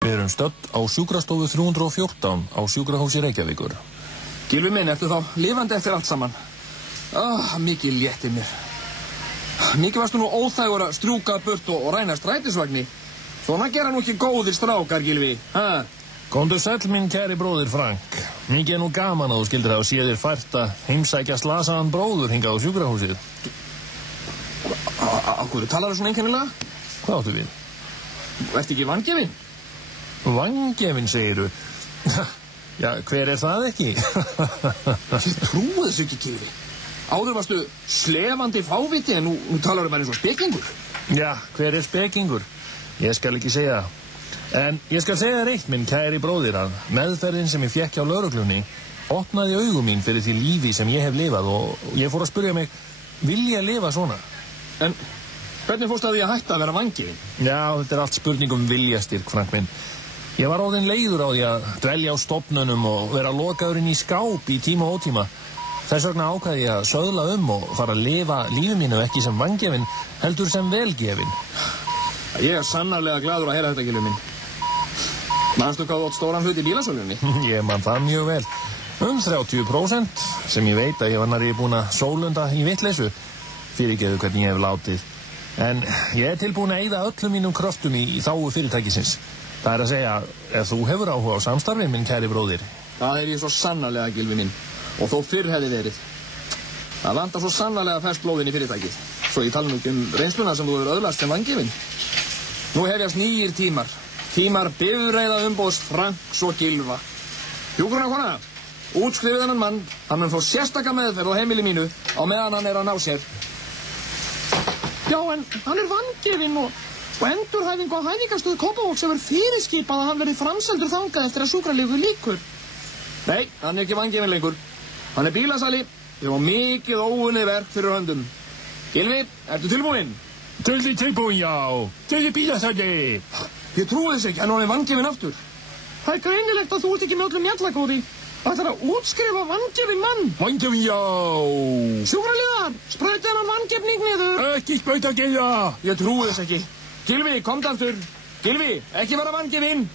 Við erum stödd á sjúkrastofu 314 á sjúkrahúsi Reykjavíkur. Gylfi minn, ertu þá lifandi eftir allt saman? Mikið létti mér. Mikið varstu nú óþægur að strjúka burt og ræna strætisvagni. Svona gera nú ekki góðir strákar, Gylfi. Komdu sæll, minn kæri bróðir Frank. Mikið nú gaman að þú skildir hafa séð þér fært að heimsækja slasaðan bróður hingað á sjúkrahúsið. Á hverju talar þú svona einkennilega? Hvað áttu við? Ertu ekki vangefinn? Vangefinn, segiru? Já, hver það ekki? Ég trúi þessu ekki, Gylfi. Áður varstu slefandi fáviti en nú talar þú bara eins og spekingur. Já, hver spekingur? Ég skal ekki segja það. En ég skal segja þér eitt, minn kæri bróðir, að meðferðin sem ég fékk hjá lögreglunni opnaði augum mín fyrir því lífi sem ég hef lifað og ég fór að spyrja mig, vil ég lifa svona? En hvernig fórstu að því að hætta að vera vangefinn? Já, þetta allt spurning viljastyrk, Frank minn. Ég var orðinn leiður á því að dvelja á stofnunum og vera lokaður inn í skáp í tíma og ótíma. Þess vegna ákvaði ég að söðla og fara að lifa lífi mínu ekki sem vangefinn, heldur sem velgefinn. Ég sannarlega gladur að heyra þetta, Gylfi minn. Manstu hvað þú átt stóran hlut í bílasölunni? Ég man það mjög vel. 30% sem ég veit að ég var nærri búin að sólunda í vitleysu. Fyrirgeðu hvernig ég hef látið. En ég tilbúin að eyða öllum mínum kröftum í þágu fyrirtækisins. Það að segja, ef þú hefur áhuga á samstarfi, minn kæri bróðir. Það hef ég svo sannarlega, Gylfi minn. Og þó fyrr hefði verið. Það vantar svo sannarlega ferskt blóð inn í fyrirtækið. Svo ég tala nú ekki reynsluna sem þú hefur öðlast sem vangefinn. Nú hefjast nýjir tímar. Tímar bifreiða umboðs Franks og Gylfa. Hjúkrunarkona, útskrifið þennan mann. Hann mun fá sérstaka meðferð á heimili mínu á meðan hann að ná sér. Já, en hann vangefinn og endurhæfing á hæfingarstöð Kópavogs hefur fyrirskipað að hann verði framseldur þangað eftir að sjúkralíku lýkur. Nei, hann ekki vangefinn lengur. Hann bílasali. Ég var mikið óunnið verk fyrir höndum. Gylfi, ertu tilbúinn? Tilbúinn, já. Bílasali. Ég trúi þess ekki, en hann vangefinn aftur. Það greinilegt að þú ert ekki með öllum mjallakóði. Það ætlar að útskrifa vangefinn mann. Vangefinn, já. Sjúkraliðar, sprauta hennan vangefning niður. Ekki sprauta, Gylfa. Ég trúi þess ekki. Gylfi, komdu aftur. Gylfi, ekki vera vangefinn.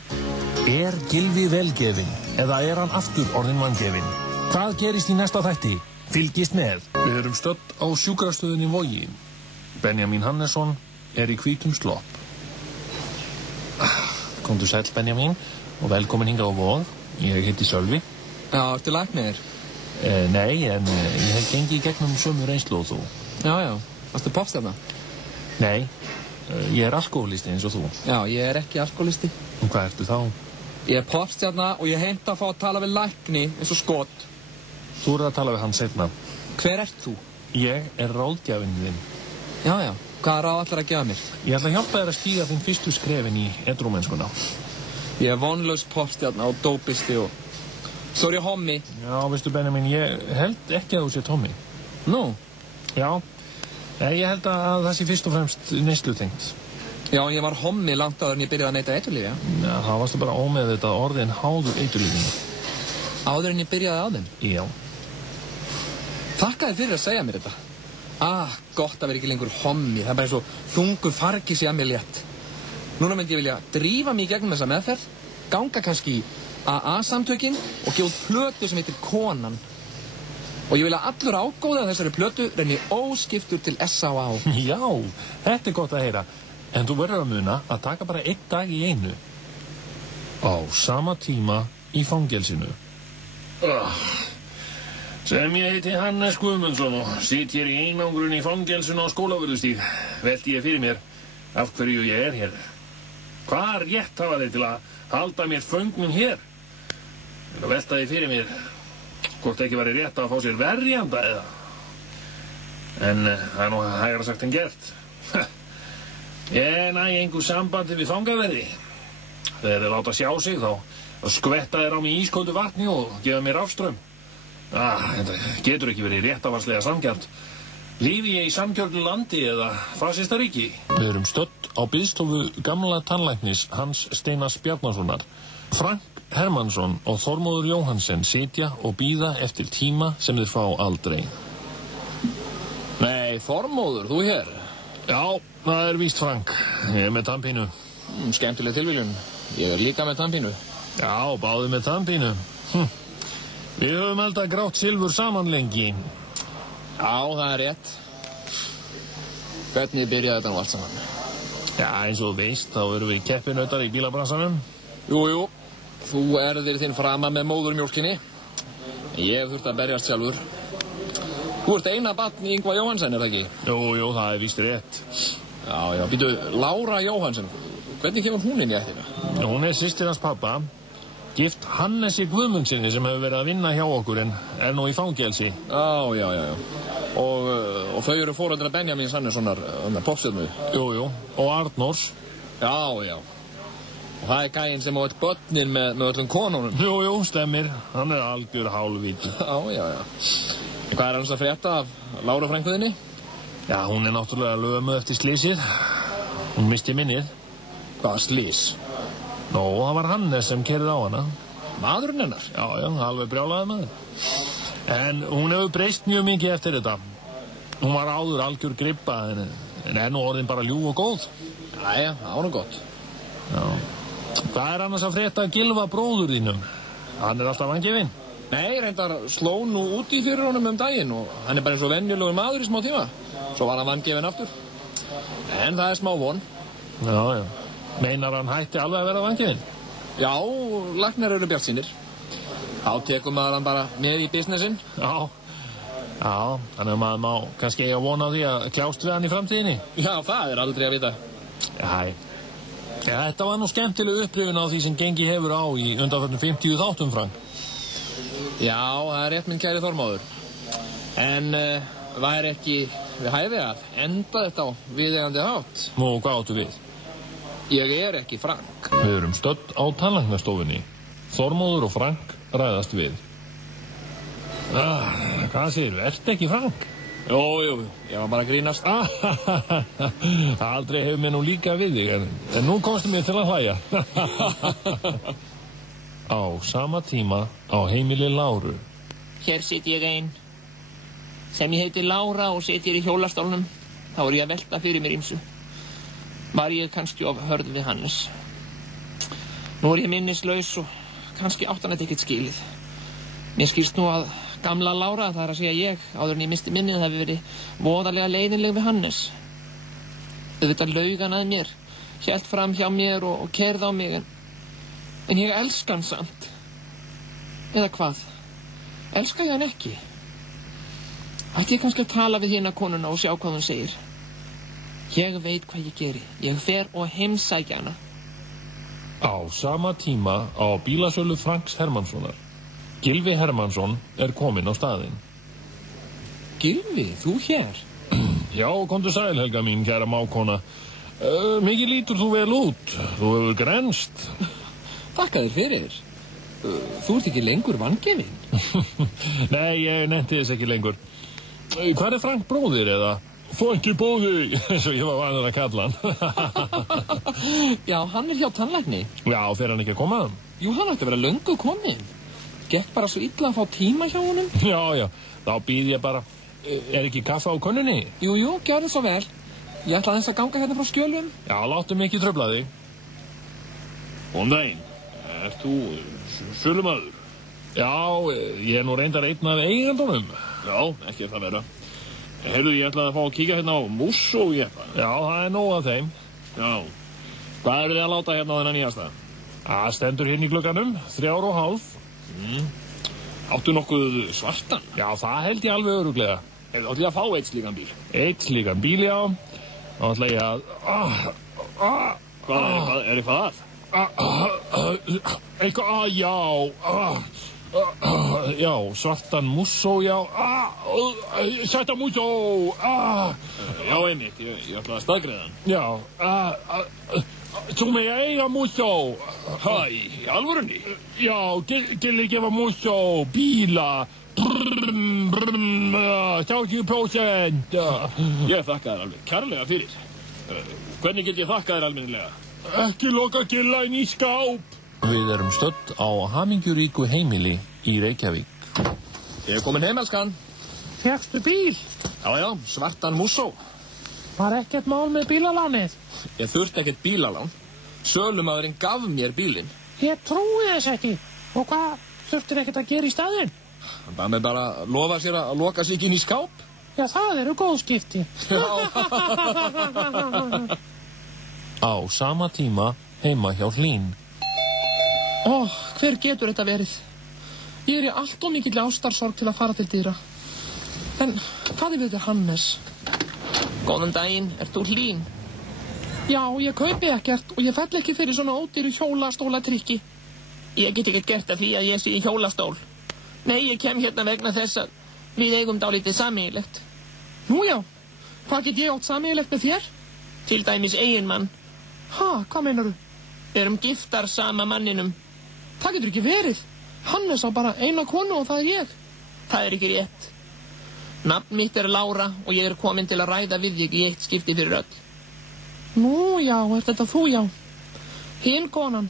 Gylfi velgefinn, eða hann aftur orðinn vangefinn? Hvað gerist í næsta þætti? Fylgist með. Við erum stödd á sjúkrastöðinni Vogi. Benjamin Hannesson í hvítum slopp. Komdu sæll, Benjamin, og velkomin hingað á Vog. Ég heiti Sölvi. Já, ertu læknir? Nei, en ég hef gengið í gegnum sömu reynslu og þú. Já. Varstu popstjarna? Nei, ég alkohólisti eins og þú. Já, ég ekki alkohólisti. Og hvað ertu þá? Ég popstjarna og ég heimta að fá að tala við lækni eins og Skot. Þú að tala við hann seinna. Hver ert þú? Ég ráðgjafinn þinn. Já. Hvaða ráð ætlar að gefa mér? Ég ætla að hjálpa þér að stíga þinn fyrstu skrefin í edrúmennskuna. Ég vonlaus popstjarna og dópisti og... Svo ég hommi. Já, veistu, Benjamin, ég held ekki að þú sért hommi. Nú? Já. Ég held að það sé fyrst og fremst neyslutengt. Já, ég var hommi langt áður en ég byrjaði að neyta eiturlyfja. Já, það varstu bara ómeðvitað orðin háður eiturlyfjum. Áður en ég byrjaði á þeim? Já. Þakka þér fyrir að segja mér þetta. Gott að vera ekki lengur hommi. Það bara eins og þungur fargi sé að mér létt. Núna myndi ég vilja drífa mig í gegnum þessa meðferð, ganga kannski í AA-samtökin og gefa út plötu sem heitir Konan. Og ég vil að allur ágóði af þessari plötu renni óskiptur til S.A.A. Já, þetta gott að heyra. En þú verður að muna að taka bara einn dag í einu. Á sama tíma í fangelsinu. Sem ég heiti Hannes Guðmundsson og sit hér í einangrun í fangelsinu á Skólavörðustíg. Velti ég fyrir mér af hverju ég hér. Hvað rétt hafa þeir til að halda mér föngnum hér? Ég velta því fyrir mér hvort ekki væri rétt að fá sér verjanda eða. En það nú hægara sagt en gert. Ég næ engu sambandi við fangaverði. Þegar þeir láta sjá sig þá skvetta þeir á mig ísköldu vatni og gefa mér rafstraum. Þetta getur ekki verið réttafarslega samkjarnt. Lífi ég í samkjörnu landi eða fasistaríki? Við erum stödd á biðstofu gamla tannlæknis Hans Steinars Bjarnasonar. Frank Hermansson og Þormóður Jóhansen sitja og bíða eftir tíma sem þeir fá aldrei. Nei, Þormóður, þú hér? Já, það víst Frank. Ég með tannpínu. Skemmtileg tilviljun. Ég líka með tannpínu. Já, báðir með tannpínu. Við höfum eldað grátt silfur saman lengi. Já, það rétt. Hvernig byrjaði þetta nú allt saman? Já, eins og þú veist, þá erum við keppinautar í bílabransanum. Jú, þú erðir þinn frama með móðurmjólkinni. Ég hef þurft að berjast sjálfur. Þú ert eina barn í Ingvar Jóhansen, það ekki? Jú, það víst rétt. Já, býtu, Lára Jóhansen. Hvernig kemur hún inn í ættina? Hún systir hans pappa. Gift Hannesi Guðmundsinni sem hefur verið að vinna hjá okkur en nú í fangelsi. Já. Og þau eru foreldrar Benjamíns Hannessonar, popstjörnu. Jú, og Arnórs. Já. Og það gæinn sem á eitt börnin með öllum konunum. Jú, stemmir. Hann algjör hálfvíti. Já. Hvað annars að frétta af Láru frænkuðinni? Já, hún náttúrulega lömuð eftir slysið. Hún misti minnið. Hvaða slys? Nó, það var Hannes sem keyrði á hana. Maðurinn hennar? Já, alveg brjálaði maður. En hún hefur breyst mjög mikið eftir þetta. Hún var áður algjör grippa en nú orðin bara ljúf og góð. Jæja, það var nú gott. Já. Hvað annars að frétta Gylfa bróður þínum? Hann alltaf vangefinn. Nei, reyndar sló nú út í fyrir honum daginn og hann bara eins og venjulegur maður í smá tíma. Svo var hann vangefinn aftur. En það smá von. Já. Meinar hann hætti alveg að vera vangefinn? Já, læknar eru bjartsýnir. Þá tekur maður hann bara með í businessin. Já, þannig að maður má kannski eiga von á því að kljást við hann í framtíðinni. Já, það aldrei að vita. Já, þetta var nú skemmtileg upplifun á því sem gengi hefur á í undanförnum 50 þáttum, Frank. Já, það rétt minn kæri Þormóður. En væri ekki við hæfi að enda þetta á viðeigandi hátt? Nú, hvað áttu við? Ég ekki Frank. Við erum stödd á tannlæknastofunni. Þormóður og Frank ræðast við. Hvað segirðu? Ertu ekki Frank? Jú, ég var bara að grínast. Aldrei hefur mér nú líka við þig, en nú komstu mér til að hlæja. Á sama tíma á heimili Láru. Hér sit ég ein, sem ég heiti Lára og sit hér í hjólastólnum. Þá ég að velta fyrir mér ýmsu. Var ég kannski of hörð við Hannes? Nú ég minnislaus og kannski átt hann þetta ekkert skilið. Mér skilst nú að gamla Lára, það að segja ég, áður en ég misti minnið, það hefur verið voðalega leiðinleg við Hannes. Auðvitað laug hann að mér, hélt fram hjá mér og keyrði á mig, en ég elska hann samt. Eða hvað? Elska ég hann ekki? Ætti ég kannski að tala við hina konuna og sjá hvað hún segir? Ég veit hvað ég geri. Ég fer og heimsækja hana. Á sama tíma á bílasölu Franks Hermannssonar. Gylfi Hermannsson kominn á staðinn. Gylfi, þú hér? Já, komdu sæl, Helga mín, kæra mákona. Mikið lítur þú vel út. Þú hefur grenst. Þakka þér fyrir. Þú ert ekki lengur vangefinn. Nei, ég nennti þess ekki lengur. Hvað Frank bróðir eða? Franki bóði, eins og ég var vanur að kalla hann. Já, hann hjá tannlækni. Já, fer hann ekki að koma? Jú, hann ætti að vera löngu kominn. Gekk bara svo illa að fá tíma hjá honum. Já, þá býð ég bara. Ekki kaffa á könnunni? Jú, gjörðu svo vel. Ég ætla aðeins að ganga hérna frá skjölum. Já, láttu mig ekki trufla þig. Góðan daginn. Ert þú sölumaður? Já, ég nú reyndar einn af eigendunum. Já, ekki það vera. Heyrðu, ég ætlaði að fá að kíka hérna á Mússó jeppa. Já, það nóg af þeim. Já. Hvað þið að láta hérna á þennan nýjasta? Það stendur hérna í glugganum, 3,5. Áttu nokkuð svartan? Já, það held ég alveg örugglega. Hefðu átti að fá eitt slíkan bíl? Eitt slíkan bíl, já. Þá ætla ég að... Hvað er eitthvað að? Eitthvað, já. Já, svartan Mússó, já. Svartan Mússó. Já, einmitt, ég ætla að staðgreiða hann. Já, þú með eiga Mússó. Hæ, í alvörunni? Já, gildi gefa Mússó, bíla, 30%. Ég þakka þér alveg kærlega fyrir. Hvernig get ég þakka þér almennilega? Ekki loka gilla inn í skáp. Við erum stödd á hamingjuríku heimili í Reykjavík. Ég komin heim, elskan. Fékkstu bíl? Já, svartan Mússó. Var ekkert mál með bílalánið? Ég þurfti ekkert bílalán. Sölumaðurinn gaf mér bílinn. Ég trúi þess ekki. Og hvað þurftir ekkert að gera í staðinn? Hann bað mig bara að lofa sér að loka sig inn í skáp. Já, það eru góð skipti. Á sama tíma heima hjá Hlín. Hver getur þetta verið? Ég er í allt of mikill ástarsorg til að fara til dyra. En hvað við þetta Hannes? Góðan daginn, ert þú Hlín? Já, ég kaupi ekkert og ég fell ekki fyrir svona ódýru hjólastólatrykki. Ég get ekkert gert af því að ég sé í hjólastól. Nei, ég kem hérna vegna þess að við eigum dálítið sameiginlegt. Nú já, hvað get ég átt sameiginlegt með þér? Til dæmis eiginmann. Hvað meinarðu? Við erum giftar sama manninum. Það getur ekki verið. Hannes á bara eina konu og það er ég. Það er ekki rétt. Nafn mitt er Lára og ég er komin til að ræða við þig í eitt skipti fyrir öll. Nú já, þetta þú já. Hinn konan.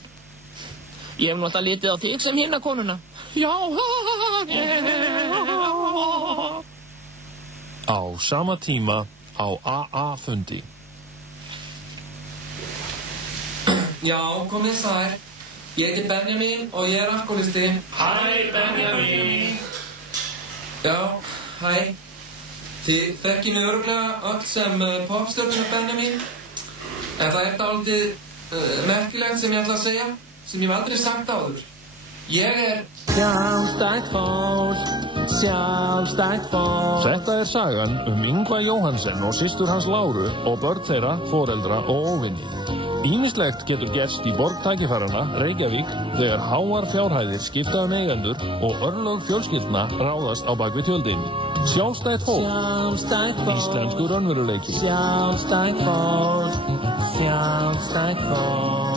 Ég hef náttúrulega litið á þig sem hinna konuna. Já. Á sama tíma á AA-fundi. Já, komið sæl. Ég heiti Benjamin og ég er alkoholisti. Hæ, Benjamin. Já, hæ. Þið þekkið mig örugglega öll sem popstjörnuna Benjamin. En það er dálítið merkilegt sem ég ætla að segja, sem ég hef aldrei sagt áður. Ég er sjálfstætt fólk. Þetta er sagan Ingva Jóhansen og systur hans Láru og börn þeirra, foreldra og óvinni. Ýmislegt getur gerst í borg tækifæranna, Reykjavík, þegar háar fjárhæðir skipta eigendur og örlög fjölskyldna ráðast á bakvið tjöldin. Sjálfstætt fólk. Íslenskur raunveruleiki. Sjálfstætt fólk.